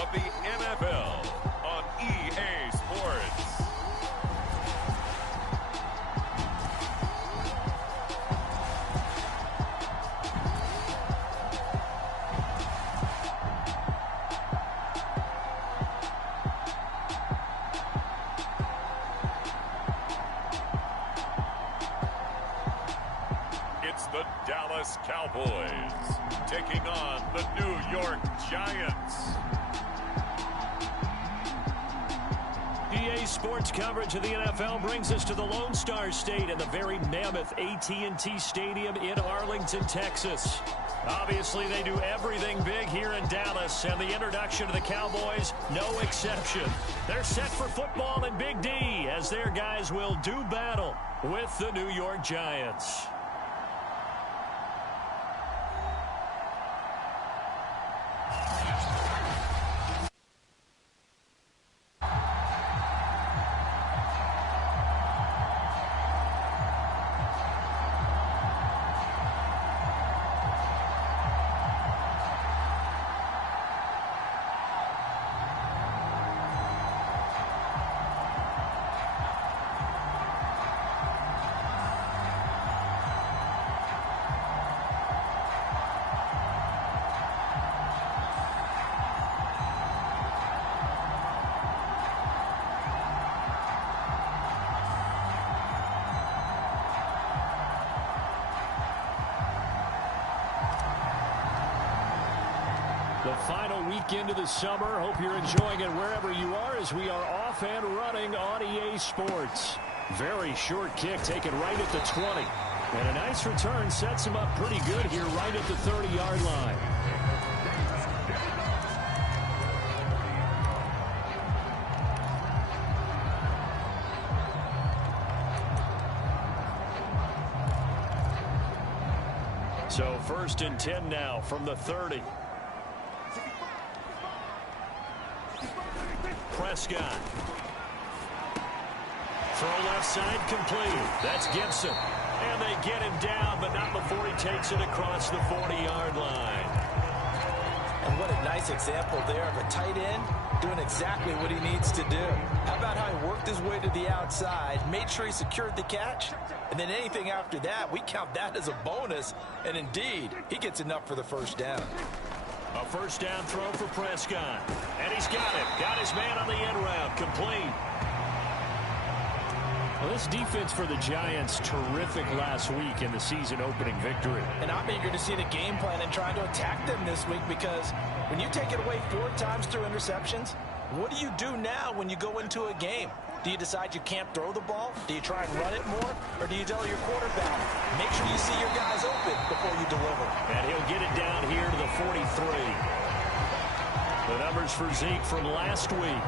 of the NFL on EA Sports. It's the Dallas Cowboys taking on the New York Giants. EA Sports coverage of the NFL brings us to the Lone Star State and the very mammoth AT&T Stadium in Arlington, Texas. Obviously, they do everything big here in Dallas, and the introduction of the Cowboys, no exception. They're set for football in Big D as their guys will do battle with the New York Giants. The final weekend of the summer. Hope you're enjoying it wherever you are as we are off and running on EA Sports. Very short kick taken right at the 20. And a nice return sets him up pretty good here right at the 30-yard line. So 1st and 10 now from the 30. Prescott. Throw left side complete. That's Gibson. And they get him down, but not before he takes it across the 40-yard line. And what a nice example there of a tight end doing exactly what he needs to do. How about how he worked his way to the outside, made sure he secured the catch, and then anything after that, we count that as a bonus. And indeed, he gets enough for the first down. A first down throw for Prescott. And he's got it. Got his man on the end route. Complete. Well, this defense for the Giants, terrific last week in the season opening victory. And I'm eager to see the game plan and try to attack them this week, because when you take it away 4 times through interceptions, what do you do now when you go into a game? Do you decide you can't throw the ball? Do you try and run it more? Or do you tell your quarterback, make sure you see your guys open before you deliver? And he'll get it down here to the 43. The numbers for Zeke from last week.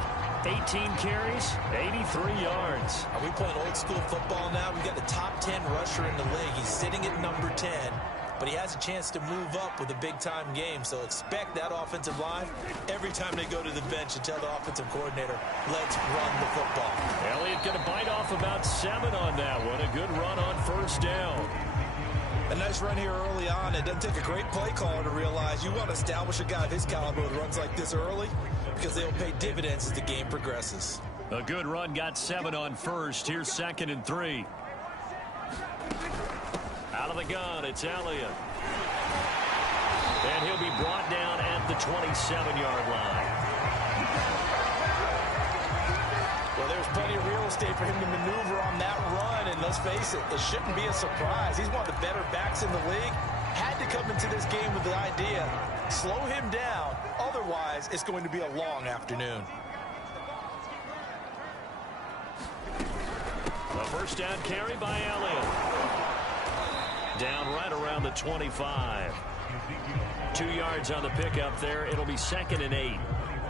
18 carries, 83 yards. Are we playing old school football now? We've got the top 10 rusher in the league. He's sitting at number 10, but he has a chance to move up with a big-time game. So expect that offensive line every time they go to the bench and tell the offensive coordinator, let's run the football. Elliott going to bite off about 7 on that one. A good run on first down. A nice run here early on. It doesn't take a great play caller to realize you want to establish a guy of his caliber who runs like this early, because they'll pay dividends as the game progresses. A good run, got 7 on first. Here's 2nd and 3. Out of the gun, it's Elliott. And he'll be brought down at the 27-yard line. Well, there's plenty of real estate for him to maneuver on that run, and let's face it, it shouldn't be a surprise. He's one of the better backs in the league. Had to come into this game with the idea, slow him down, otherwise it's going to be a long afternoon. The first down carry by Elliott. Down right around the 25. 2 yards on the pickup there. It'll be 2nd and 8.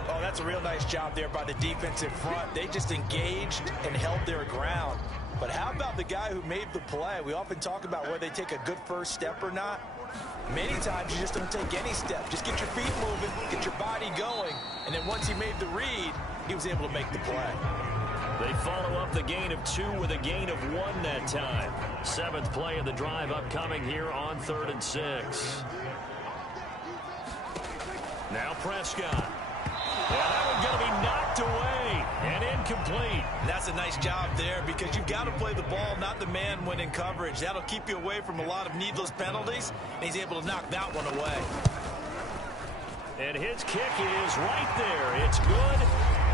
Oh, that's a real nice job there by the defensive front. They just engaged and held their ground. But how about the guy who made the play? We often talk about whether they take a good first step or not. Many times you just don't take any step. Just get your feet moving, get your body going, and then once he made the read, he was able to make the play. They follow up the gain of 2 with a gain of 1 that time. 7th play of the drive upcoming here on 3rd and 6. Now Prescott. Yeah, that one's going to be knocked away and incomplete. And that's a nice job there because you've got to play the ball, not the man when in coverage. That'll keep you away from a lot of needless penalties, and he's able to knock that one away. And his kick is right there. It's good.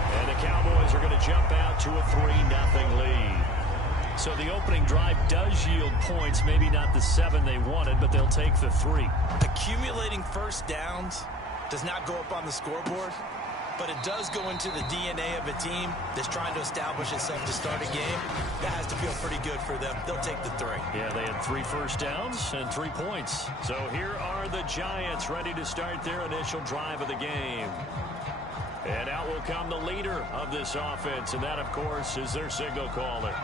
And the Cowboys are going to jump out to a 3-0 lead. So the opening drive does yield points, maybe not the 7 they wanted, but they'll take the 3. Accumulating first downs does not go up on the scoreboard, but it does go into the DNA of a team that's trying to establish itself to start a game. That has to feel pretty good for them. They'll take the 3. Yeah, they had 3 first downs and 3 points. So here are the Giants ready to start their initial drive of the game. And out will come the leader of this offense, and that, of course, is their signal caller.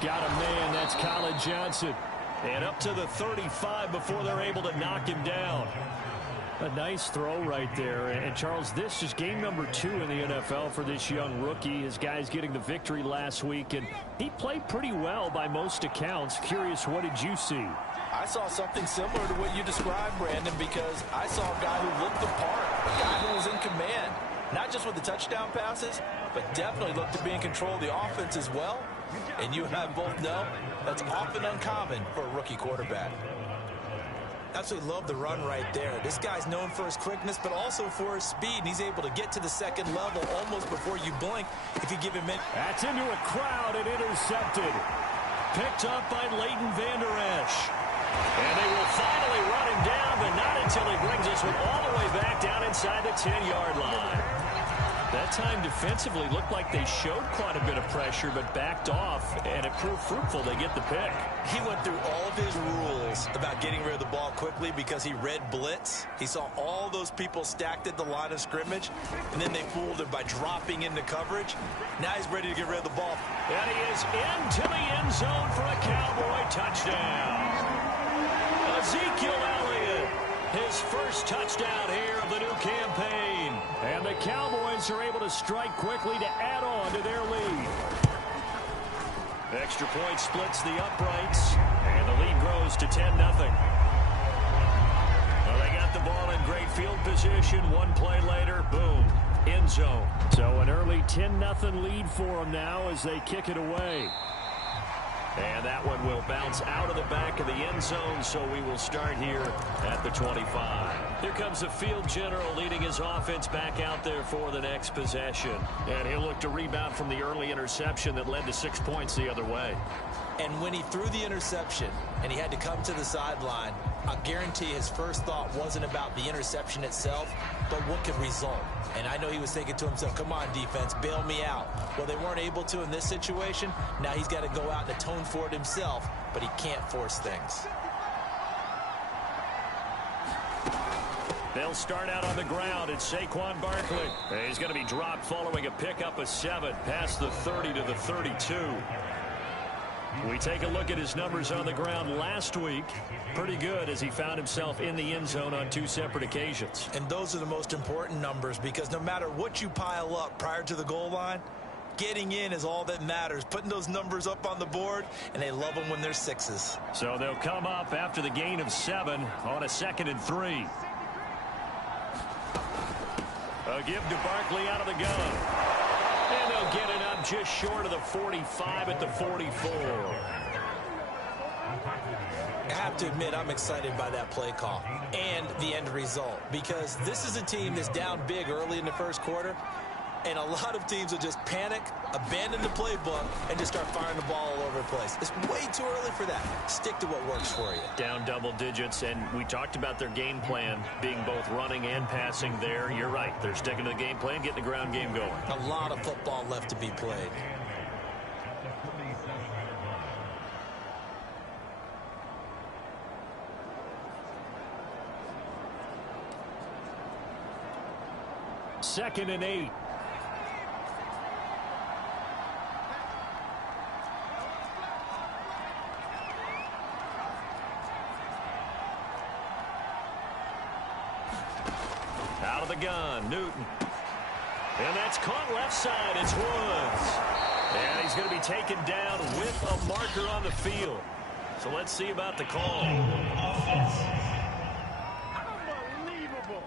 Got a man, that's Colin Johnson. And up to the 35 before they're able to knock him down. A nice throw right there. And Charles, this is game number 2 in the NFL for this young rookie. His guys getting the victory last week, and he played pretty well by most accounts. Curious, what did you see? I saw something similar to what you described, Brandon, because I saw a guy who looked the part, a guy who was in command, not just with the touchdown passes, but definitely looked to be in control of the offense as well. And you and I both know that's often uncommon for a rookie quarterback. Absolutely love the run right there. This guy's known for his quickness, but also for his speed. And he's able to get to the second level almost before you blink if you give him in. That's into a crowd and intercepted. Picked up by Leighton Vander Esch. And they will finally run him down, but not until he brings this one all the way back down inside the 10-yard line. That time defensively looked like they showed quite a bit of pressure, but backed off, and it proved fruitful. They get the pick. He went through all of his rules about getting rid of the ball quickly because he read blitz. He saw all those people stacked at the line of scrimmage, and then they fooled him by dropping into coverage. Now he's ready to get rid of the ball. And he is into the end zone for a Cowboy touchdown. Ezekiel Elliott, his first touchdown here of the new campaign. And the Cowboys are able to strike quickly to add on to their lead. Extra point splits the uprights, and the lead grows to 10-0. Well, they got the ball in great field position. One play later, boom, end zone. So an early 10-0 lead for them now as they kick it away. And that one will bounce out of the back of the end zone, so we will start here at the 25. Here comes the field general leading his offense back out there for the next possession. And he'll look to rebound from the early interception that led to 6 points the other way. And when he threw the interception and he had to come to the sideline, I guarantee his first thought wasn't about the interception itself, but what could result. And I know he was thinking to himself, come on, defense, bail me out. Well, they weren't able to in this situation. Now he's got to go out and atone for it himself, but he can't force things. They'll start out on the ground. It's Saquon Barkley. He's going to be dropped following a pickup of 7 past the 30 to the 32. We take a look at his numbers on the ground last week. Pretty good as he found himself in the end zone on 2 separate occasions. And those are the most important numbers because no matter what you pile up prior to the goal line, getting in is all that matters. Putting those numbers up on the board, and they love them when they're 6s. So they'll come up after the gain of 7 on a 2nd and 3. A give to Barkley out of the gun. And they'll get it up just short of the 45 at the 44. I have to admit, I'm excited by that play call and the end result because this is a team that's down big early in the first quarter, and a lot of teams will just panic, abandon the playbook, and just start firing the ball all over the place. It's way too early for that. Stick to what works for you. Down double digits, and we talked about their game plan being both running and passing there. You're right. They're sticking to the game plan, getting the ground game going. A lot of football left to be played. Second and 8. Out of the gun, Newton. And that's caught left side. It's Woods. And he's going to be taken down with a marker on the field. So let's see about the call. Unbelievable.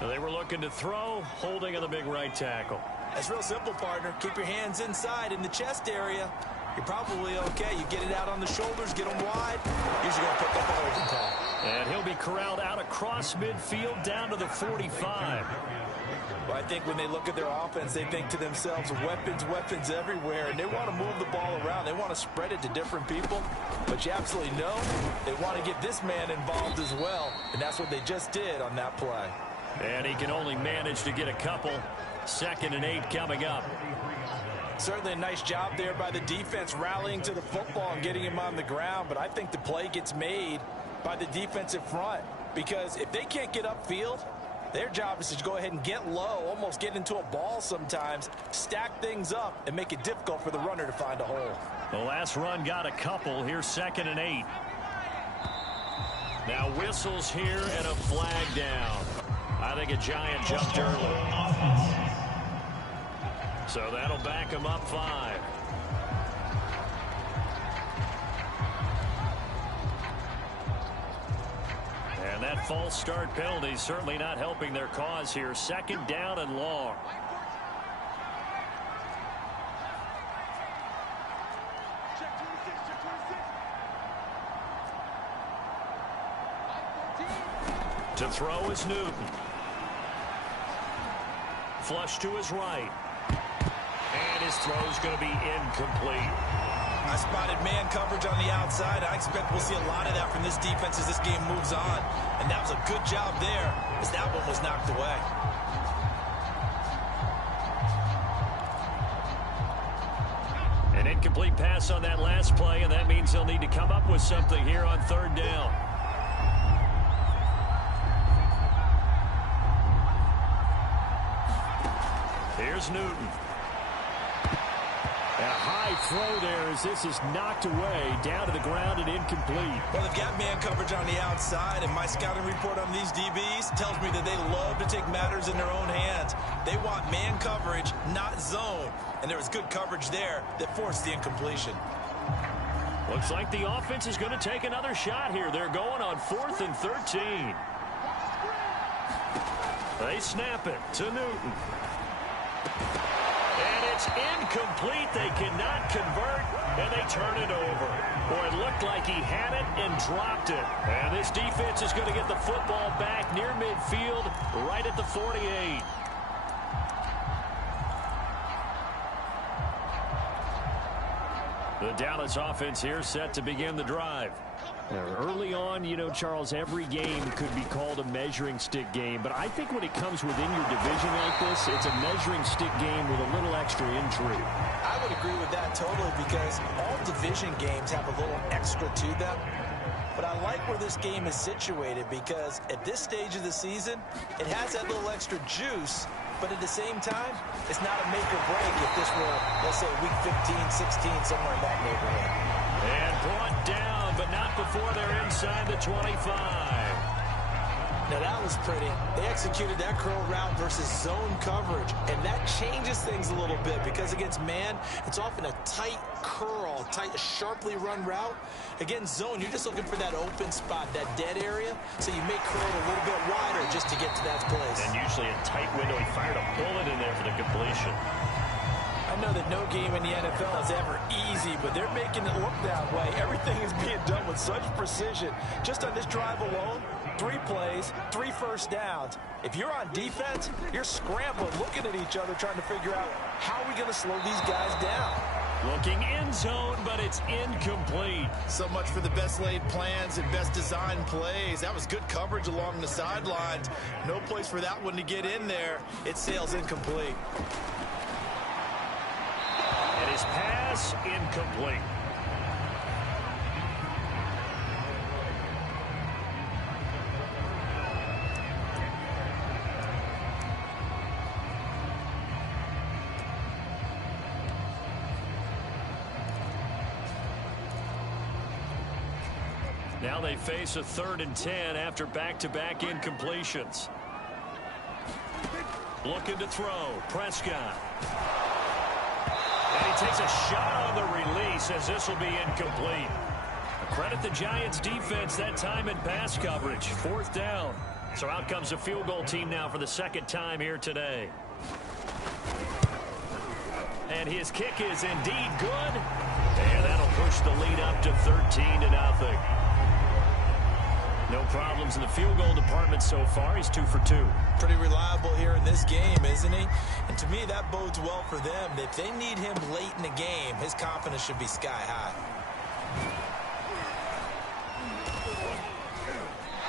They were looking to throw, holding on the big right tackle. It's real simple, partner. Keep your hands inside in the chest area. You're probably okay. You get it out on the shoulders, get them wide. Usually going to pick up a holding call. And he'll be corralled out across midfield down to the 45. Well, I think when they look at their offense, they think to themselves, weapons, weapons everywhere, and they want to move the ball around. They want to spread it to different people, but you absolutely know they want to get this man involved as well, and that's what they just did on that play. And he can only manage to get a couple. 2nd and 8 coming up. Certainly a nice job there by the defense rallying to the football and getting him on the ground, but I think the play gets made by the defensive front because if they can't get upfield, their job is to go ahead and get low, almost get into a ball sometimes, stack things up, and make it difficult for the runner to find a hole. The last run got a couple. Here's 2nd and 8. Now whistles here and a flag down. I think a giant jumped early. So that'll back him up 5. And that false start penalty certainly not helping their cause here. 2nd down and long. To throw is Newton. Flush to his right. And his throw's going to be incomplete. I spotted man coverage on the outside. I expect we'll see a lot of that from this defense as this game moves on. And that was a good job there as that one was knocked away. An incomplete pass on that last play, and that means they'll need to come up with something here on 3rd down. Here's Newton. And a high throw there as this is knocked away down to the ground and incomplete. Well, they've got man coverage on the outside, and my scouting report on these DBs tells me that they love to take matters in their own hands. They want man coverage, not zone. And there was good coverage there that forced the incompletion. Looks like the offense is going to take another shot here. They're going on 4th and 13. They snap it to Newton. And it's incomplete. They cannot convert, and they turn it over. Boy, it looked like he had it and dropped it. And this defense is going to get the football back near midfield, right at the 48. The Dallas offense here set to begin the drive. Early on, you know, Charles, every game could be called a measuring stick game, but I think when it comes within your division like this, it's a measuring stick game with a little extra intrigue. I would agree with that totally because all division games have a little extra to them. But I like where this game is situated because at this stage of the season, it has that little extra juice, but at the same time, it's not a make or break if this were, let's say, week 15, 16, somewhere in that neighborhood. And brought down, but not before they're inside the 25. Now that was pretty. They executed that curl route versus zone coverage, and that changes things a little bit because against man, it's often a tight curl, tight, sharply run route. Against zone, you're just looking for that open spot, that dead area, so you may curl a little bit wider just to get to that place. And usually a tight window. He fired a bullet in there for the completion. I know that no game in the NFL is ever easy, but they're making it look that way. Everything is being done with such precision. Just on this drive alone, 3 plays, 3 first downs. If you're on defense, you're scrambling, looking at each other, trying to figure out how are we going to slow these guys down. Looking in zone, but it's incomplete. So much for the best laid plans and best designed plays. That was good coverage along the sidelines. No place for that one to get in there. It sails incomplete. And his pass incomplete. Now they face a 3rd and 10 after back-to-back incompletions. Looking to throw. Prescott. And he takes a shot on the release as this will be incomplete. Credit the Giants defense that time in pass coverage. 4th down. So out comes the field goal team now for the 2nd time here today. And his kick is indeed good. And that'll push the lead up to 13-0. No problems in the field goal department so far. He's 2 for 2. Pretty reliable here in this game, isn't he? And to me, that bodes well for them. If they need him late in the game, his confidence should be sky high.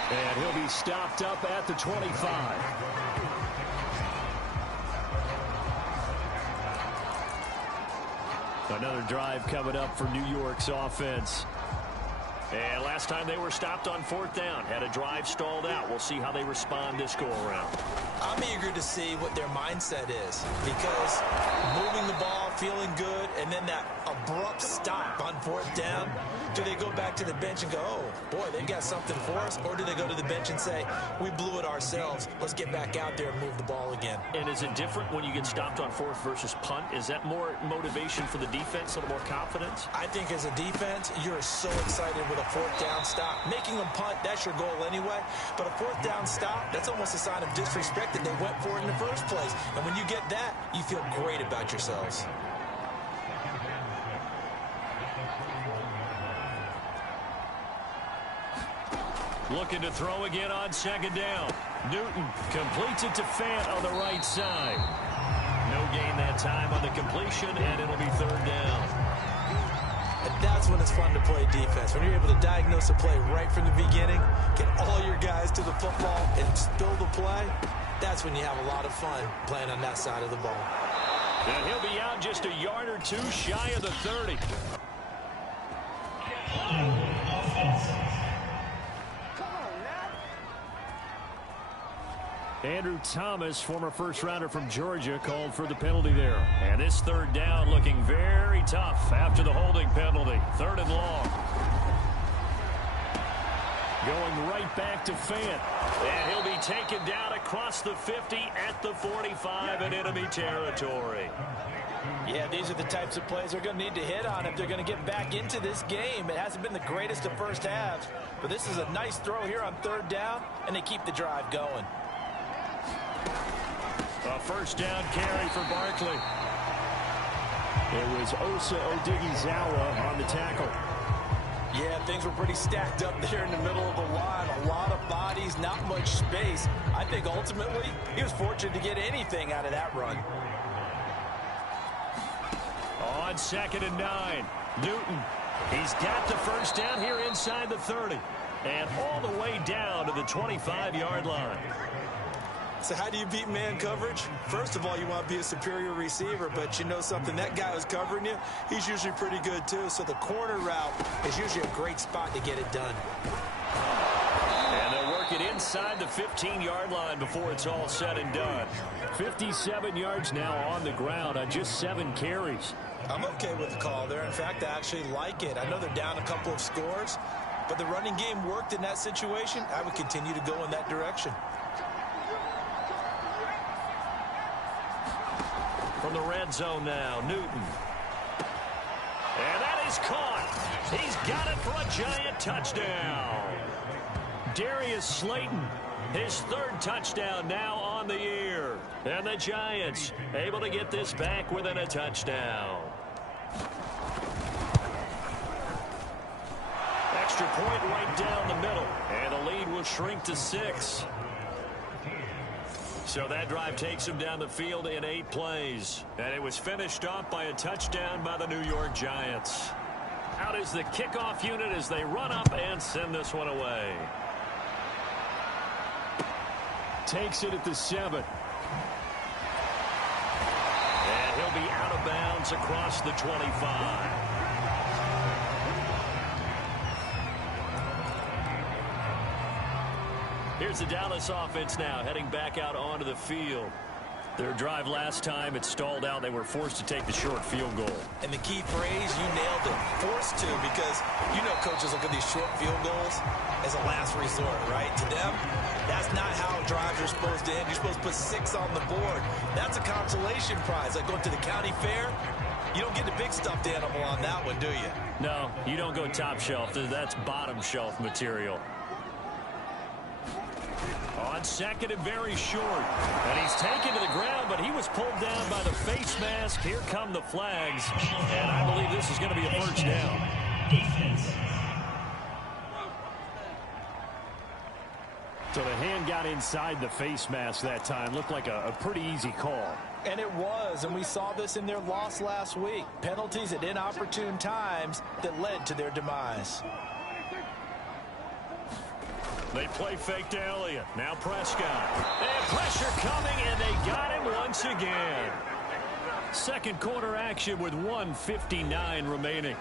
And he'll be stopped up at the 25. Another drive coming up for New York's offense. And last time they were stopped on 4th down. Had a drive stalled out. We'll see how they respond this go-around. I'm eager to see what their mindset is, because moving the ball, feeling good, and then that abrupt stop on 4th down, do they go back to the bench and go, oh, boy, they've got something for us? Or do they go to the bench and say, we blew it ourselves, let's get back out there and move the ball again? And is it different when you get stopped on 4th versus punt? Is that more motivation for the defense, a little more confidence? I think as a defense, you're so excited with a 4th down stop. Making them punt, that's your goal anyway. But a 4th down stop, that's almost a sign of disrespect that they went for it in the first place. And when you get that, you feel great about yourselves. Looking to throw again on 2nd down. Newton completes it to Fant on the right side. No gain that time on the completion, and it'll be 3rd down. And that's when it's fun to play defense. When you're able to diagnose a play right from the beginning, get all your guys to the football, and spill the play, that's when you have a lot of fun playing on that side of the ball. And he'll be out just a yard or 2 shy of the 30. Andrew Thomas, former first-rounder from Georgia, called for the penalty there. And this 3rd down looking very tough after the holding penalty. 3rd and long. Going right back to Fant. And he'll be taken down across the 50 at the 45 in enemy territory. Yeah, these are the types of plays they're going to need to hit on if they're going to get back into this game. It hasn't been the greatest of first halves, but this is a nice throw here on 3rd down, and they keep the drive going. A 1st down carry for Barkley. It was Osa Odighizuwa on the tackle. Yeah, things were pretty stacked up there in the middle of the line. A lot of bodies, not much space. I think ultimately he was fortunate to get anything out of that run. On 2nd and 9, Newton. He's got the 1st down here inside the 30. And all the way down to the 25-yard line. So how do you beat man coverage? First of all, you want to be a superior receiver, but you know something, that guy who's covering you, he's usually pretty good too. So the corner route is usually a great spot to get it done. And they'll work it inside the 15-yard line before it's all said and done. 57 yards now on the ground on just 7 carries. I'm okay with the call there. In fact, I actually like it. I know they're down a couple of scores, but the running game worked in that situation. I would continue to go in that direction. From the red zone now, Newton. And that is caught. He's got it for a giant touchdown. Darius Slayton, his 3rd touchdown now on the year. And the Giants able to get this back within a touchdown. Extra point right down the middle. And the lead will shrink to 6. So that drive takes him down the field in 8 plays. And it was finished off by a touchdown by the New York Giants. Out is the kickoff unit as they run up and send this one away. Takes it at the 7. And he'll be out of bounds across the 25. Here's the Dallas offense now heading back out onto the field. Their drive last time, it stalled out. They were forced to take the short field goal. And the key phrase, you nailed it, forced to, because you know coaches look at these short field goals as a last resort, right? To them, that's not how drives are supposed to end. You're supposed to put 6 on the board. That's a consolation prize. Like going to the county fair, You don't get the big stuffed animal on that one, do you? No, you don't go top shelf. That's bottom shelf material. On second and very short. And he's taken to the ground, but he was pulled down by the face mask. Here come the flags. And I believe this is going to be a first down. Defense. So the hand got inside the face mask that time. Looked like a pretty easy call. And it was, and we saw this in their loss last week. Penalties at inopportune times that led to their demise. They play fake to Elliott. Now Prescott. And pressure coming, and they got him once again. Second quarter action with 1:59 remaining.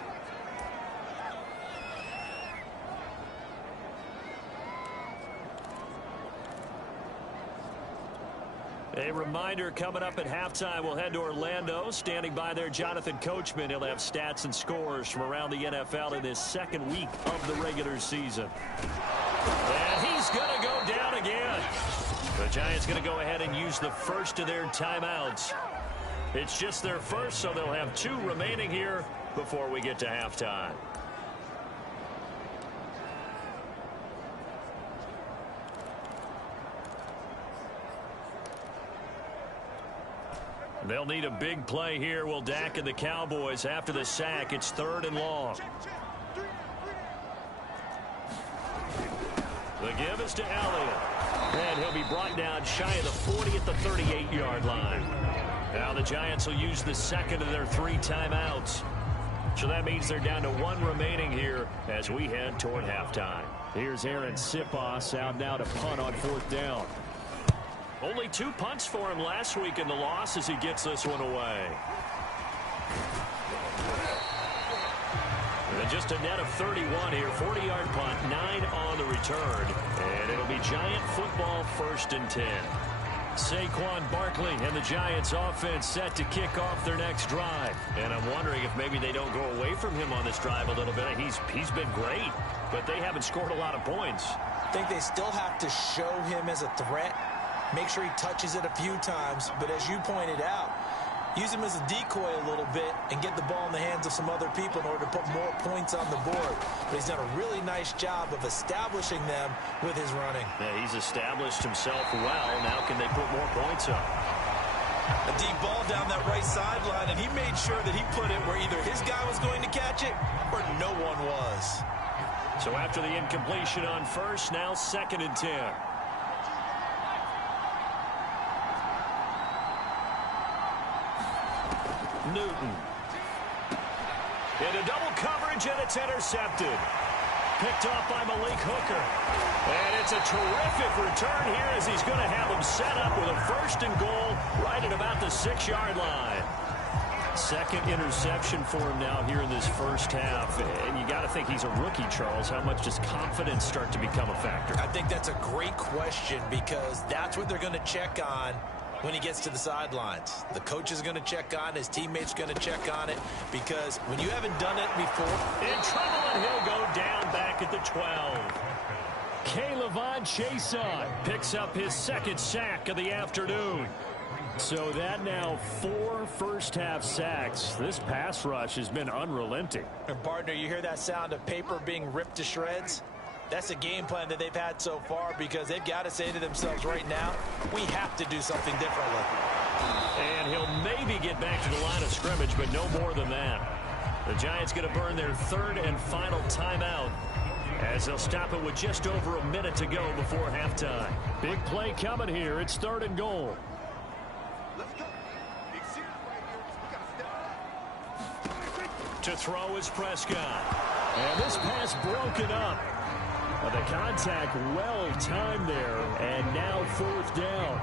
A reminder, coming up at halftime, we'll head to Orlando. Standing by there, Jonathan Coachman. He'll have stats and scores from around the NFL in this second week of the regular season. And he's going to go down again. The Giants going to go ahead and use the first of their timeouts. It's just their first, so they'll have 2 remaining here before we get to halftime. They'll need a big play here. Will Dak and the Cowboys after the sack. It's 3rd and long. The give is to Elliott. And he'll be brought down shy of the 40 at the 38-yard line. Now the Giants will use the second of their 3 timeouts. So that means they're down to 1 remaining here as we head toward halftime. Here's Aaron Sipos out now to punt on 4th down. Only 2 punts for him last week in the loss as he gets this one away. And just a net of 31 here. 40-yard punt, 9 on the return. And it'll be Giant football 1st and 10. Saquon Barkley and the Giants offense set to kick off their next drive. And I'm wondering if maybe they don't go away from him on this drive a little bit. He's been great, but they haven't scored a lot of points. I think they still have to show him as a threat. Make sure he touches it a few times. But as you pointed out, use him as a decoy a little bit and get the ball in the hands of some other people in order to put more points on the board. But he's done a really nice job of establishing them with his running. Yeah, he's established himself well. Now can they put more points up? A deep ball down that right sideline, and he made sure that he put it where either his guy was going to catch it or no one was. So after the incompletion on first, now 2nd and 10. Newton. Into double coverage, and it's intercepted. Picked off by Malik Hooker. And it's a terrific return here as he's going to have him set up with a 1st and goal right at about the 6-yard line. Second interception for him now here in this first half. And you got to think he's a rookie, Charles. How much does confidence start to become a factor? I think that's a great question because that's what they're going to check on when he gets to the sidelines. The coach is going to check on it. His teammates going to check on it because when you haven't done it before. In trouble, and he'll go down back at the 12. K'Lavon Chaisson picks up his 2nd sack of the afternoon. So that now 4 first-half sacks. This pass rush has been unrelenting. And partner, you hear that sound of paper being ripped to shreds? That's the game plan that they've had so far because they've got to say to themselves right now, we have to do something differently. And he'll maybe get back to the line of scrimmage, but no more than that. The Giants going to burn their 3rd and final timeout as they'll stop it with just over a minute to go before halftime. Big play coming here. It's 3rd and goal. To throw is Prescott. And this pass broken up. The contact well timed there, and now 4th down.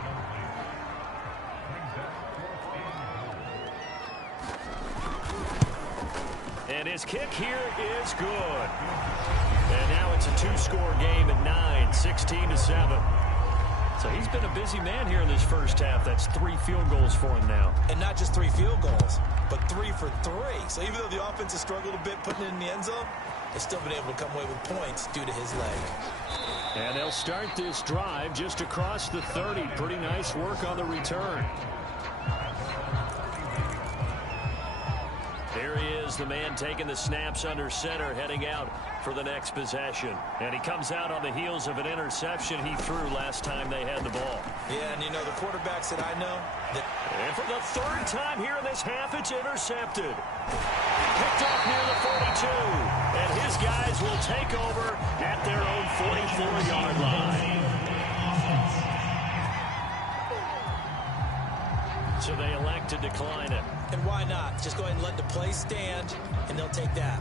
And his kick here is good. And now it's a 2-score game at 9, 16-7. So he's been a busy man here in this first half. That's 3 field goals for him now. And not just 3 field goals, but 3 for 3. So even though the offense has struggled a bit putting it in the end zone, they've still been able to come away with points due to his leg. And they'll start this drive just across the 30. Pretty nice work on the return. is the man taking the snaps under center, heading out for the next possession. And he comes out on the heels of an interception he threw last time they had the ball. Yeah, and you know, the quarterbacks that I know. And for the third time here in this half, it's intercepted. Picked off near the 42. And his guys will take over at their own 44-yard line. So they elect to decline it. And why not? Just go ahead and let the play stand, and they'll take that.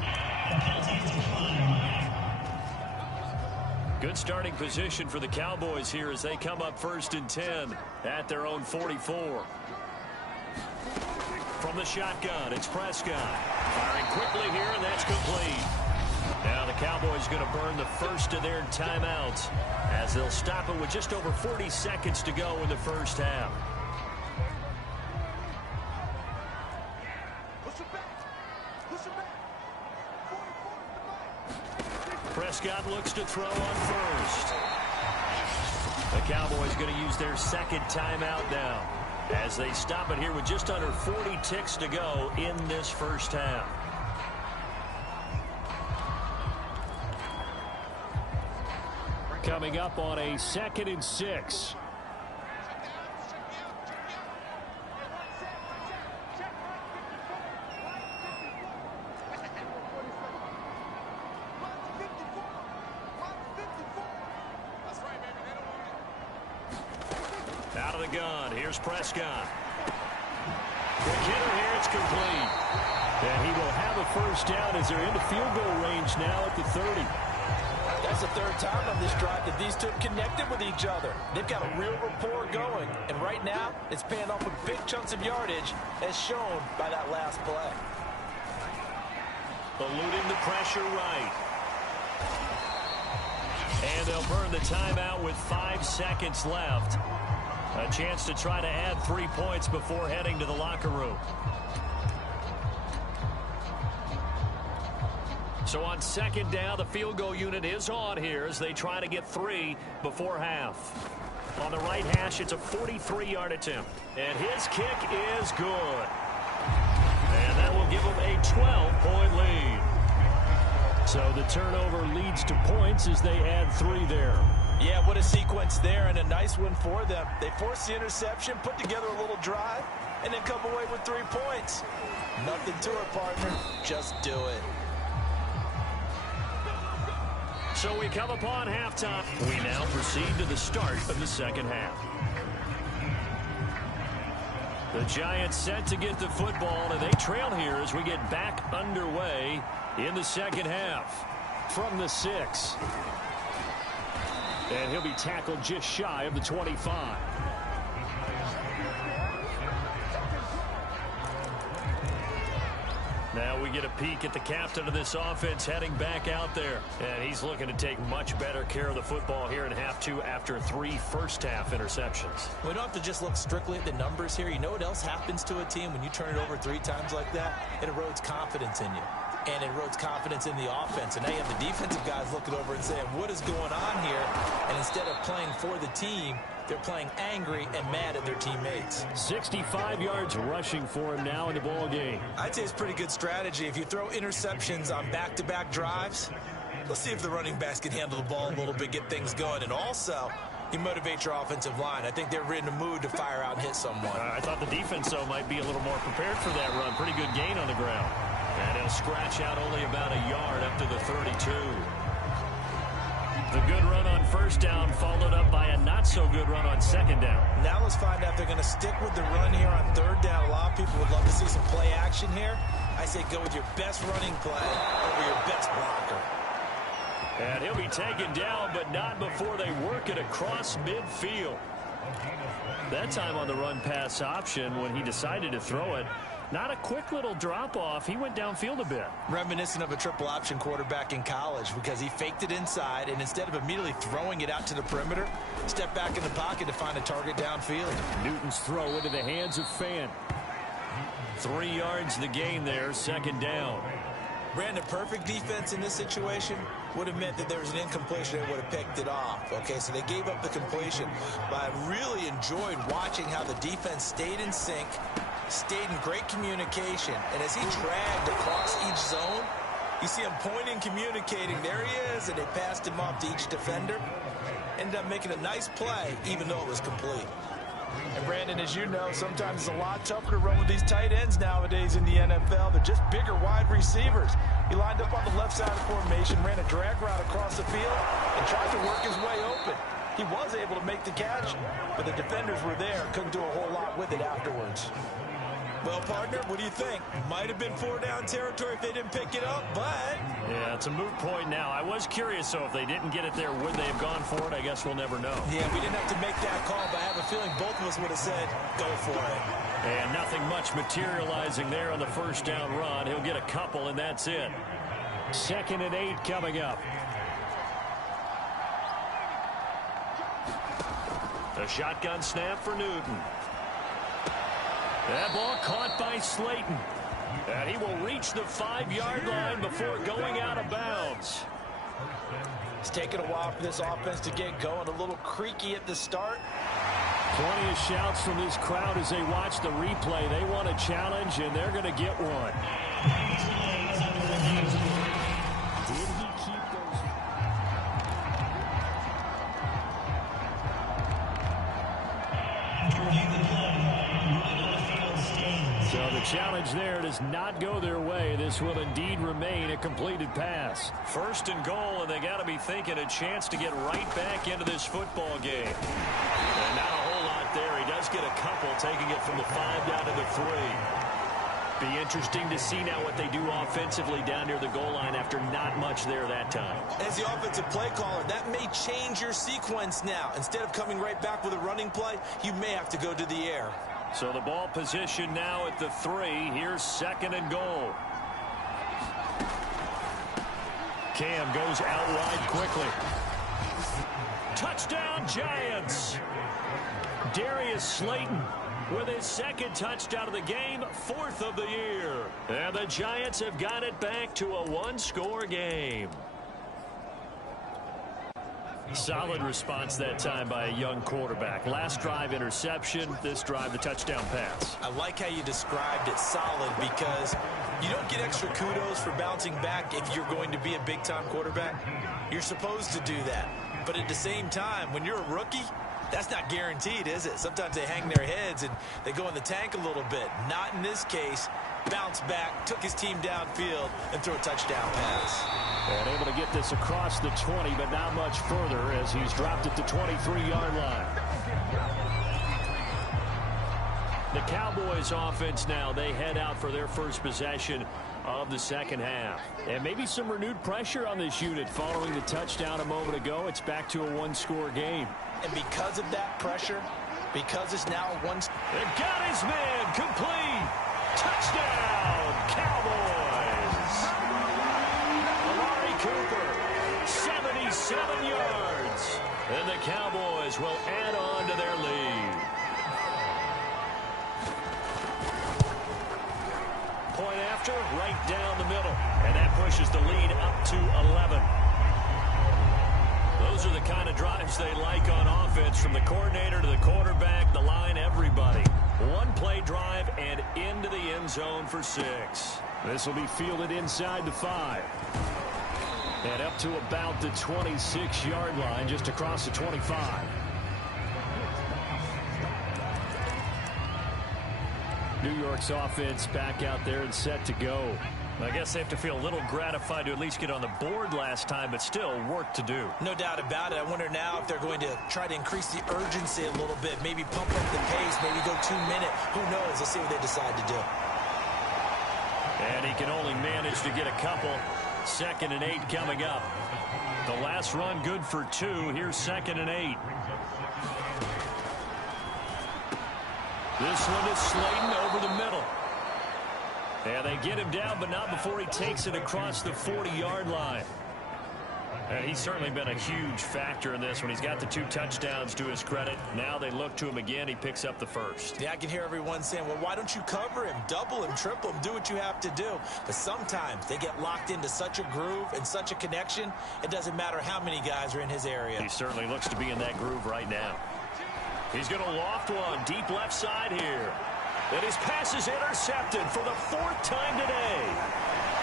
Good starting position for the Cowboys here as they come up 1st and 10 at their own 44. From the shotgun, it's Prescott. Firing quickly here, and that's complete. Now the Cowboys going to burn the first of their timeouts as they'll stop it with just over 40 seconds to go in the first half. Prescott looks to throw on first. The Cowboys going to use their second timeout now as they stop it here with just under 40 ticks to go in this first half. Coming up on a 2nd and 6. Out of the gun, here's Prescott. Quick hitter here, it's complete. And he will have a first down as they're into field goal range now at the 30. That's the third time on this drive that these two have connected with each other. They've got a real rapport going. And right now, it's paying off with big chunks of yardage as shown by that last play. Eluding the pressure right. And they'll burn the timeout with 5 seconds left. A chance to try to add 3 points before heading to the locker room. So on 2nd down, the field goal unit is on here as they try to get 3 before half. On the right hash, it's a 43-yard attempt. And his kick is good. And that will give them a 12-point lead. So the turnover leads to points as they add 3 there. Yeah, what a sequence there, and a nice one for them. They force the interception, put together a little drive, and then come away with 3 points. Nothing to it, partner. Just do it. So we come upon halftime. We now proceed to the start of the second half. The Giants set to get the football, and they trail here as we get back underway in the second half. From the 6. And he'll be tackled just shy of the 25. Now we get a peek at the captain of this offense heading back out there. And he's looking to take much better care of the football here in half 2 after 3 first-half interceptions. We don't have to just look strictly at the numbers here. You know what else happens to a team when you turn it over 3 times like that? It erodes confidence in you. And it erodes confidence in the offense. And now you have the defensive guys looking over and saying, what is going on here? And instead of playing for the team, they're playing angry and mad at their teammates. 65 yards rushing for him now in the ball game. I'd say it's pretty good strategy. If you throw interceptions on back-to-back drives, let's see if the running backs can handle the ball a little bit, get things going. And also, you motivate your offensive line. I think they're in the mood to fire out and hit someone. I thought the defense, though, might be a little more prepared for that run. Pretty good gain on the ground. And he'll scratch out only about a yard up to the 32. The good run on first down followed up by a not-so-good run on second down. Now let's find out if they're going to stick with the run here on third down. A lot of people would love to see some play action here. I say go with your best running play over your best blocker. And he'll be taken down, but not before they work it across midfield. That time on the run-pass option when he decided to throw it. Not a quick little drop-off. He went downfield a bit. Reminiscent of a triple option quarterback in college because he faked it inside, and instead of immediately throwing it out to the perimeter, stepped back in the pocket to find a target downfield. Newton's throw into the hands of Fan. 3 yards the gain there, second down. Brandon, perfect defense in this situation would have meant that there was an incompletion and would have picked it off. Okay, so they gave up the completion. But I really enjoyed watching how the defense stayed in sync, stayed in great communication. And as he dragged across each zone, you see him pointing, communicating. There he is, and they passed him off to each defender. Ended up making a nice play, even though it was complete. And Brandon, as you know, sometimes it's a lot tougher to run with these tight ends nowadays in the NFL. They're just bigger wide receivers. He lined up on the left side of the formation, ran a drag route across the field, and tried to work his way open. He was able to make the catch, but the defenders were there, couldn't do a whole lot with it afterwards. Well, partner, what do you think? Might have been 4-down territory if they didn't pick it up, but... Yeah, it's a moot point now. I was curious, so if they didn't get it there, would they have gone for it? I guess we'll never know. Yeah, we didn't have to make that call, but I have a feeling both of us would have said, go for it. And nothing much materializing there on the first down run. He'll get a couple, and that's it. 2nd and 8 coming up. A shotgun snap for Newton. That ball caught by Slayton. And he will reach the 5-yard line before going out of bounds. It's taken a while for this offense to get going. A little creaky at the start. Plenty of shouts from this crowd as they watch the replay. They want a challenge, and they're going to get one. Did he keep those? So the challenge there does not go their way. This will indeed remain a completed pass. 1st and goal, and they got to be thinking a chance to get right back into this football game. And not a whole lot there. He does get a couple, taking it from the 5 down to the 3. Be interesting to see now what they do offensively down near the goal line after not much there that time. As the offensive play caller, that may change your sequence now. Instead of coming right back with a running play, you may have to go to the air. So the ball position now at the 3. Here's 2nd and goal. Cam goes out wide quickly. Touchdown, Giants. Darius Slayton with his 2nd touchdown of the game, 4th of the year. And the Giants have got it back to a 1-score game. Solid response that time by a young quarterback. Last drive interception, this drive the touchdown pass. I like how you described it, solid, because you don't get extra kudos for bouncing back if you're going to be a big-time quarterback. You're supposed to do that. But at the same time, when you're a rookie, that's not guaranteed, is it? Sometimes they hang their heads and they go in the tank a little bit. Not in this case. Bounced back, took his team downfield, and threw a touchdown pass. And able to get this across the 20, but not much further as he's dropped at the 23-yard line. The Cowboys offense now, they head out for their first possession of the 2nd half. And maybe some renewed pressure on this unit following the touchdown a moment ago. It's back to a 1-score game. And because of that pressure, because it's now a 1... And got his man complete. Touchdown, Cowboys. Amari Cooper, 77 yards. And the Cowboys will add on to their lead. Point after, right down the middle. And that pushes the lead up to 11. Those are the kind of drives they like on offense, from the coordinator to the quarterback, the line, everybody. One-play drive and into the end zone for 6. This will be fielded inside the 5. And up to about the 26-yard line, just across the 25. New York's offense back out there and set to go. I guess they have to feel a little gratified to at least get on the board last time, but still work to do. No doubt about it. I wonder now if they're going to try to increase the urgency a little bit, maybe pump up the pace, maybe go 2-minute. Who knows? Let's see what they decide to do. And he can only manage to get a couple. 2nd and 8 coming up. The last run good for 2. Here's 2nd and 8. This one is Slayton over the middle. And they get him down, but not before he takes it across the 40-yard line. And he's certainly been a huge factor in this when he's got the 2 touchdowns to his credit. Now they look to him again. He picks up the 1st. Yeah, I can hear everyone saying, well, why don't you cover him, double him, triple him, do what you have to do. But sometimes they get locked into such a groove and such a connection, it doesn't matter how many guys are in his area. He certainly looks to be in that groove right now. He's going to loft one deep left side here. And his pass is intercepted for the 4th time today.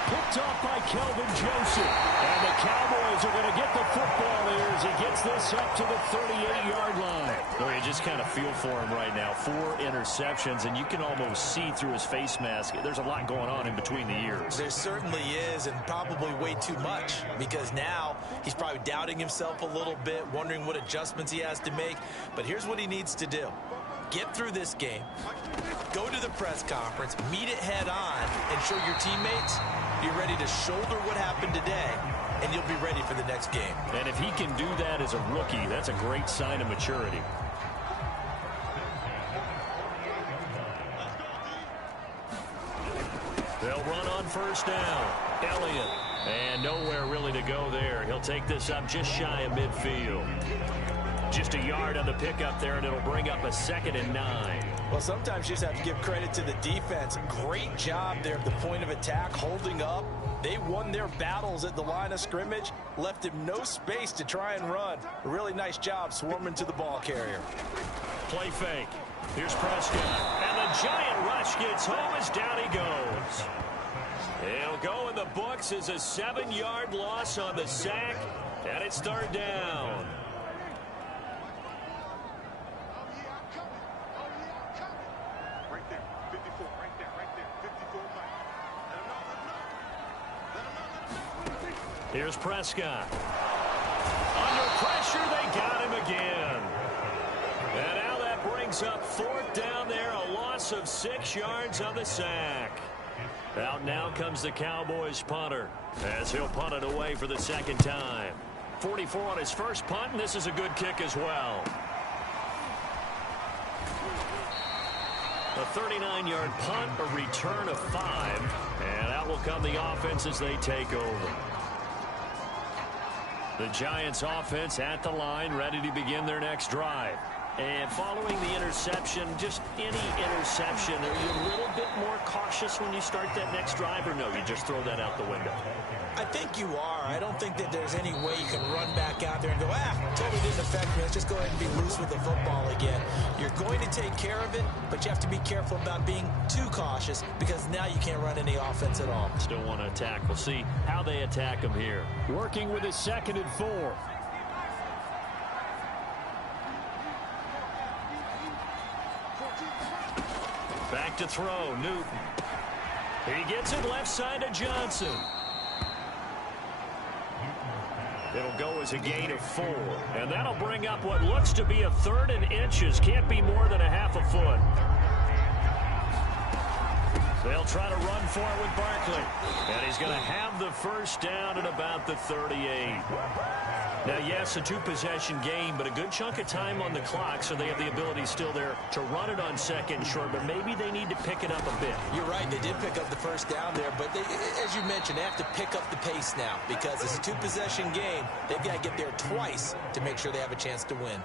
Picked off by Kelvin Joseph. And the Cowboys are going to get the football here as he gets this up to the 38-yard line. Well, you just kind of feel for him right now. 4 interceptions, and you can almost see through his face mask. There's a lot going on in between the ears. There certainly is, and probably way too much, because now he's probably doubting himself a little bit, wondering what adjustments he has to make. But here's what he needs to do. Get through this game, go to the press conference, meet it head on, and show your teammates you're ready to shoulder what happened today, and you'll be ready for the next game. And if he can do that as a rookie, that's a great sign of maturity. They'll run on first down. Elliott. And nowhere really to go there. He'll take this up just shy of midfield. Just a yard on the pickup there, and it'll bring up a 2nd and 9. Well, sometimes you just have to give credit to the defense. Great job there at the point of attack, holding up. They won their battles at the line of scrimmage, left him no space to try and run. A really nice job swarming to the ball carrier. Play fake. Here's Prescott. And the giant rush gets home as down he goes. He'll go in the books as a 7-yard loss on the sack, and it's 3rd down. Here's Prescott. Under pressure, they got him again. And now that brings up 4th down there, a loss of 6 yards on the sack. Out now comes the Cowboys punter, as he'll punt it away for the 2nd time. 44 on his first punt, and this is a good kick as well. A 39-yard punt, a return of 5, and out will come the offense as they take over. The Giants offense at the line, ready to begin their next drive. And following the interception, just any interception, are you a little bit more cautious when you start that next drive, or no, you just throw that out the window? I think you are. I don't think that there's any way you can run back out there and go, totally didn't affect me. Let's just go ahead and be loose with the football again. You're going to take care of it, but you have to be careful about being too cautious, because now you can't run any offense at all. Still want to attack. We'll see how they attack him here. Working with his 2nd and 4. Back to throw, Newton. He gets it left side to Johnson. It'll go as a gain of 4. And that'll bring up what looks to be a 3rd and inches. Can't be more than a half a foot. They'll try to run for it with Barkley. And he's going to have the first down at about the 38. Now, yes, a 2-possession game, but a good chunk of time on the clock, so they have the ability still there to run it on 2nd and short, but maybe they need to pick it up a bit. You're right. They did pick up the first down there, but they, as you mentioned, they have to pick up the pace now, because it's a 2-possession game. They've got to get there twice to make sure they have a chance to win.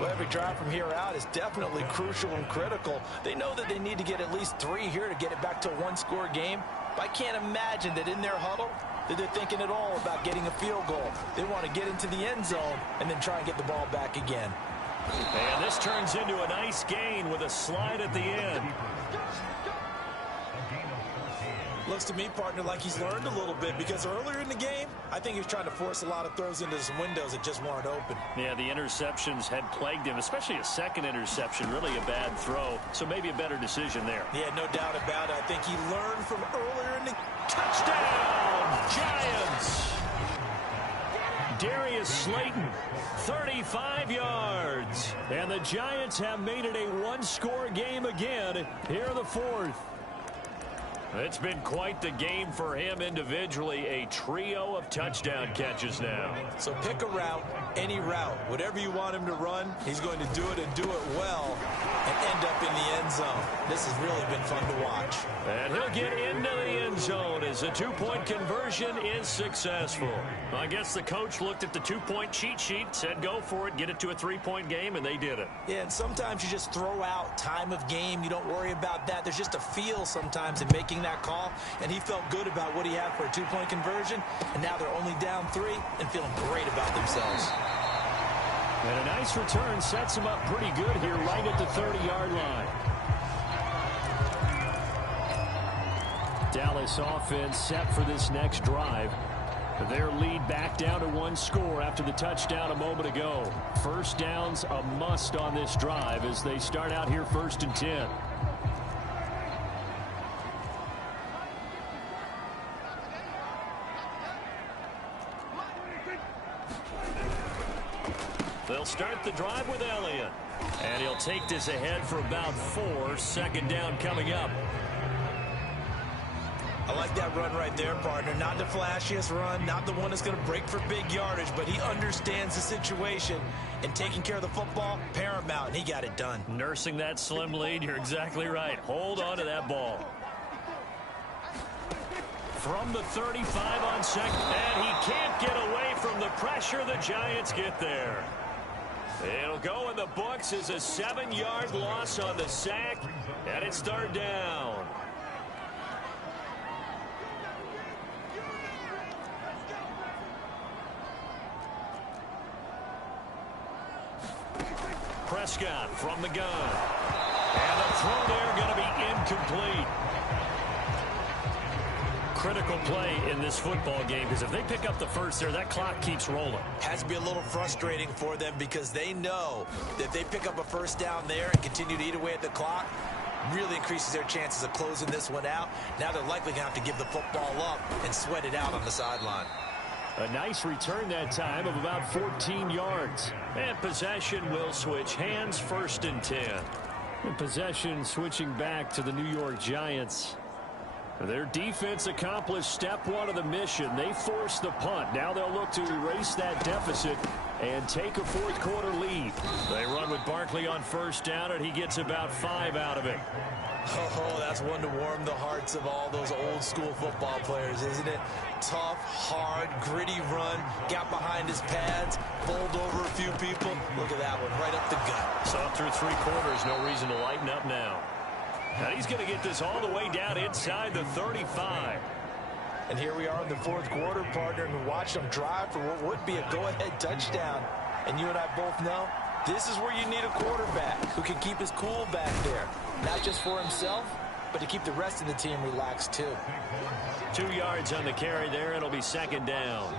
Well, every drive from here out is definitely crucial and critical. They know that they need to get at least 3 here to get it back to a 1-score game. But I can't imagine that in their huddle that they're thinking at all about getting a field goal. They want to get into the end zone and then try and get the ball back again. And this turns into a nice gain with a slide at the end. Looks to me, partner, like he's learned a little bit, because earlier in the game, I think he was trying to force a lot of throws into some windows that just weren't open. Yeah, the interceptions had plagued him, especially a 2nd interception, really a bad throw. So maybe a better decision there. Yeah, no doubt about it. I think he learned from earlier in the touchdown, Giants. Darius Slayton, 35 yards. And the Giants have made it a 1-score game again here in the 4th. It's been quite the game for him individually. A trio of touchdown catches now. So pick a route, any route. Whatever you want him to run, he's going to do it and do it well and end up in the end zone. This has really been fun to watch. And he'll get into the end zone as the 2-point conversion is successful. I guess the coach looked at the 2-point cheat sheet, said go for it, get it to a 3-point game, and they did it. Yeah, and sometimes you just throw out time of game. You don't worry about that. There's just a feel sometimes in making that call, and he felt good about what he had for a 2-point conversion, and now they're only down 3 and feeling great about themselves. And a nice return sets him up pretty good here right at the 30-yard line. Dallas offense set for this next drive. Their lead back down to 1 score after the touchdown a moment ago. First down's a must on this drive as they start out here 1st and 10. They'll start the drive with Elliott. And he'll take this ahead for about 4. Second down coming up. I like that run right there, partner. Not the flashiest run, not the one that's going to break for big yardage, but he understands the situation, and taking care of the football, paramount, and he got it done. Nursing that slim lead, you're exactly right. Hold on to that ball. From the 35 on second, and he can't get away from the pressure. The Giants get there. It'll go in the books as a 7-yard loss on the sack, and it's 3rd down. Prescott from the gun. And the throw there going to be incomplete. Critical play in this football game because if they pick up the first there, that clock keeps rolling. Has to be a little frustrating for them because they know that if they pick up a first down there and continue to eat away at the clock, really increases their chances of closing this one out. Now they're likely going to have to give the football up and sweat it out on the sideline. A nice return that time of about 14 yards. And possession will switch hands, 1st and 10. And possession switching back to the New York Giants. Their defense accomplished step 1 of the mission. They forced the punt. Now they'll look to erase that deficit and take a 4th quarter lead. They run with Barkley on 1st down, and he gets about 5 out of it. Oh, that's one to warm the hearts of all those old school football players, isn't it? Tough, hard, gritty run, got behind his pads, bowled over a few people. Look at that one, right up the gut. Saw through 3 quarters, no reason to lighten up now. And he's going to get this all the way down inside the 35. And here we are in the 4th quarter, partner, and we watched them drive for what would be a go-ahead touchdown. And you and I both know this is where you need a quarterback who can keep his cool back there. Not just for himself, but to keep the rest of the team relaxed too. 2 yards on the carry there. It'll be 2nd down.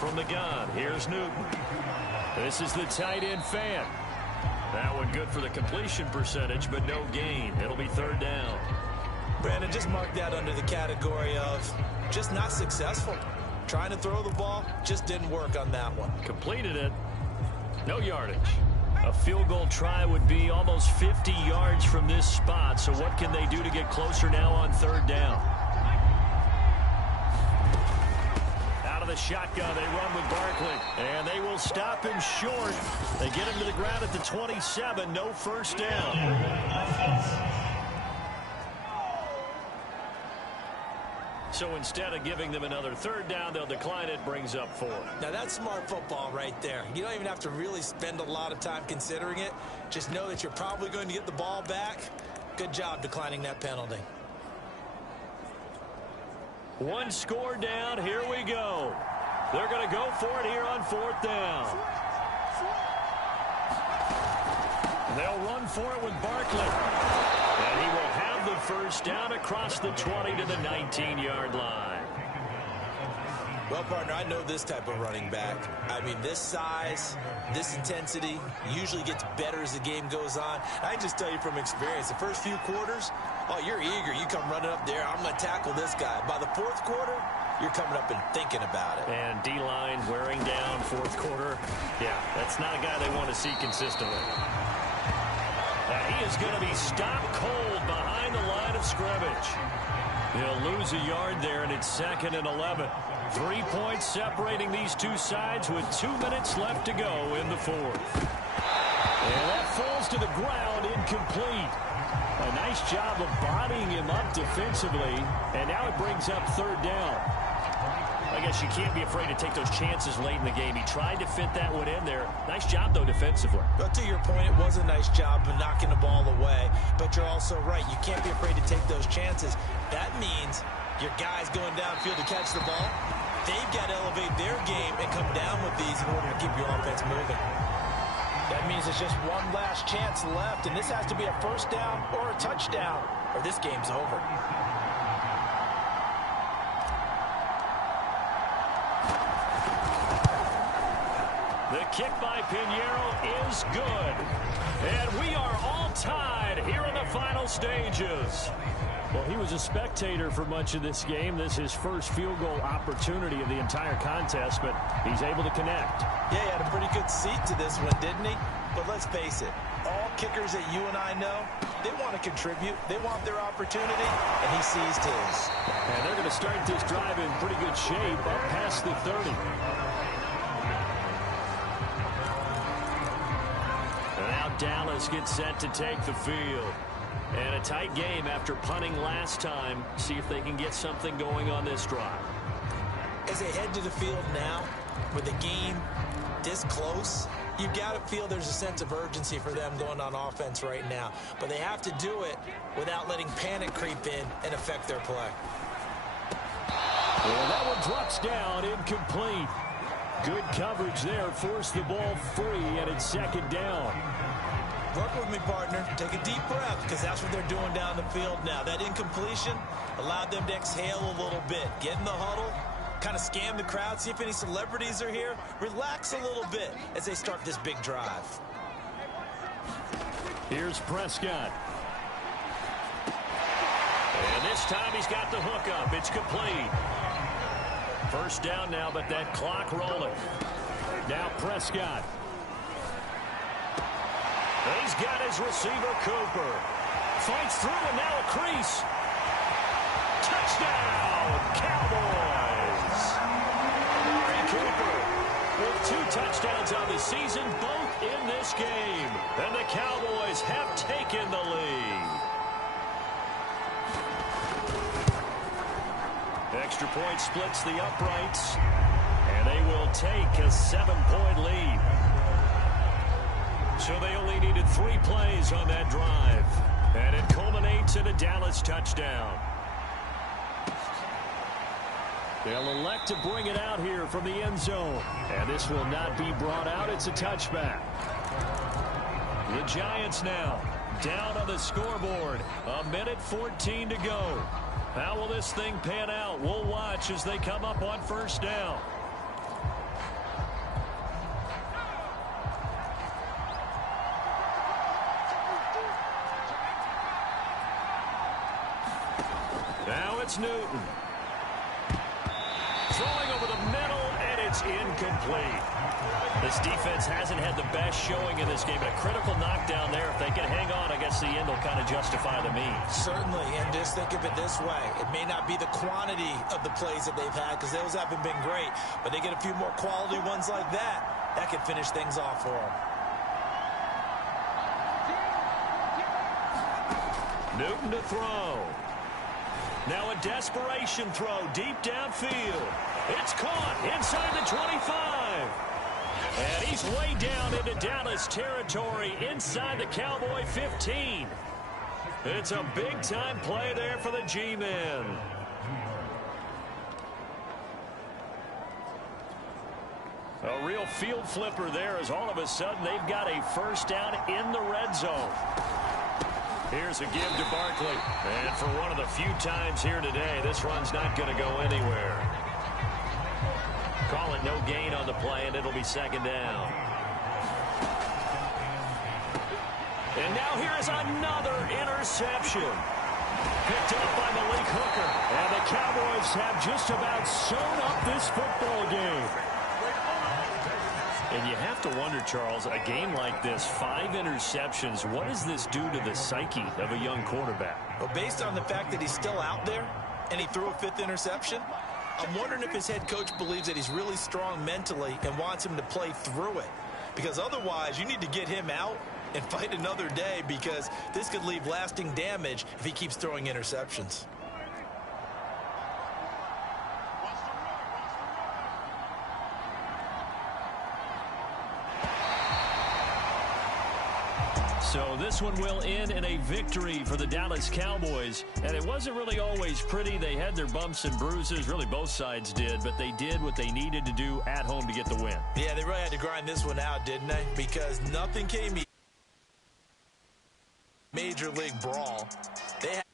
From the gun, here's Newton. This is the tight end fan. That one good for the completion percentage, but no gain. It'll be 3rd down. Brandon, just mark that under the category of just not successful. Trying to throw the ball, just didn't work on that one. Completed it. No yardage. A field goal try would be almost 50 yards from this spot. So what can they do to get closer now on 3rd down? Out of the shotgun, they run with Barkley. And they will stop him short. They get him to the ground at the 27. No 1st down. So instead of giving them another 3rd down, they'll decline it, brings up 4. Now that's smart football right there. You don't even have to really spend a lot of time considering it. Just know that you're probably going to get the ball back. Good job declining that penalty. 1 score down. Here we go. They're going to go for it here on 4th down. They'll run for it with Barkley. And he will have the 1st down across the 20 to the 19-yard line. Well, partner, I know this type of running back. I mean, this size, this intensity usually gets better as the game goes on. I can just tell you from experience, the first few quarters, oh, you're eager. You come running up there. I'm going to tackle this guy. By the 4th quarter, you're coming up and thinking about it. And D-line wearing down 4th quarter. Yeah, that's not a guy they want to see consistently. And he is going to be stopped cold behind the line of scrimmage. He'll lose a yard there, and it's 2nd and 11. 3 points separating these two sides with 2 minutes left to go in the 4th. And that falls to the ground, incomplete. A nice job of bodying him up defensively, and now it brings up 3rd down. I guess you can't be afraid to take those chances late in the game. He tried to fit that one in there. Nice job, though, defensively. But to your point, it was a nice job of knocking the ball away. But you're also right. You can't be afraid to take those chances. That means your guys going downfield to catch the ball, they've got to elevate their game and come down with these in order to keep your offense moving. That means it's just one last chance left, and this has to be a first down or a touchdown, or this game's over. The kick by Pinheiro is good. And we are all tied here in the final stages. Well, he was a spectator for much of this game. This is his first field goal opportunity of the entire contest, but he's able to connect. Yeah, he had a pretty good seat to this one, didn't he? But let's face it, all kickers that you and I know, they want to contribute. They want their opportunity, and he seized his. And they're going to start this drive in pretty good shape up past the 30. Now Dallas gets set to take the field. And a tight game after punting last time. See if they can get something going on this drive. As they head to the field now, with the game this close, you've got to feel there's a sense of urgency for them going on offense right now. But they have to do it without letting panic creep in and affect their play. Well, that one drops down, incomplete. Good coverage there, forced the ball free, and it's second down. Work with me, partner. Take a deep breath, because that's what they're doing down the field now. That incompletion allowed them to exhale a little bit. Get in the huddle, kind of scan the crowd, see if any celebrities are here. Relax a little bit as they start this big drive. Here's Prescott. And this time he's got the hookup. It's complete. First down now, but that clock rolling. Now Prescott. He's got his receiver, Cooper. Fights through, and now a crease. Touchdown, Cowboys. Amari Cooper with 2 touchdowns on the season, both in this game. And the Cowboys have taken the lead. Extra point splits the uprights, and they will take a 7-point lead. So they only needed 3 plays on that drive, and it culminates in a Dallas touchdown. They'll elect to bring it out here from the end zone, and this will not be brought out. It's a touchback. The Giants now down on the scoreboard. 1:14 to go. How will this thing pan out? We'll watch as they come up on first down. Now it's Newton. Throwing over the middle, and it's incomplete. This defense hasn't had the best showing in this game, but a critical knockdown there. If they can hang on, I guess the end will kind of justify the means. Certainly, and just think of it this way. It may not be the quantity of the plays that they've had, because those haven't been great, but they get a few more quality ones like that. That could finish things off for them. Newton to throw. Now a desperation throw deep downfield. It's caught inside the 25. And he's way down into Dallas territory inside the Cowboy 15. It's a big-time play there for the G-men. A real field flipper there, as all of a sudden they've got a first down in the red zone. Here's a give to Barkley. And for one of the few times here today, this run's not going to go anywhere. Call it no gain on the play, and it'll be second down. And now here is another interception. Picked up by Malik Hooker. And the Cowboys have just about sewn up this football game. And you have to wonder, Charles, a game like this, 5 interceptions, what does this do to the psyche of a young quarterback? Well, based on the fact that he's still out there and he threw a 5th interception, I'm wondering if his head coach believes that he's really strong mentally and wants him to play through it. Because otherwise, you need to get him out and fight another day, because this could leave lasting damage if he keeps throwing interceptions. So this this one will end in a victory for the Dallas Cowboys. And it wasn't really always pretty. They had their bumps and bruises. Really, both sides did. But they did what they needed to do at home to get the win. Yeah, they really had to grind this one out, didn't they? Because nothing came Major League brawl. They had